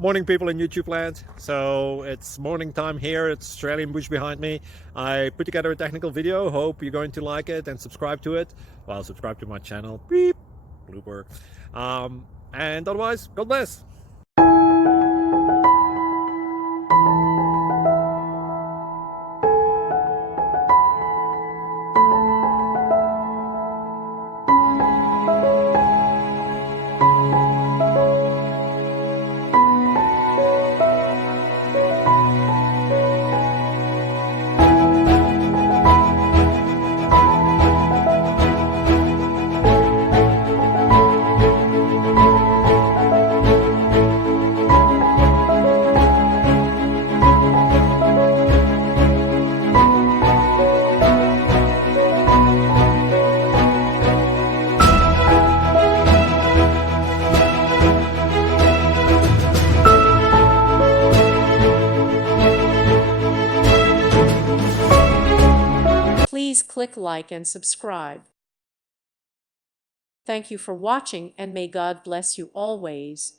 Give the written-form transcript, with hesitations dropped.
Morning, people in YouTube land. So it's morning time here. It's Australian bush behind me. I put together a technical video. Hope you're going to like it and subscribe to it. Well, subscribe to my channel. Beep. Blooper. And otherwise, God bless. Please click like and subscribe. Thank you for watching, and may God bless you always.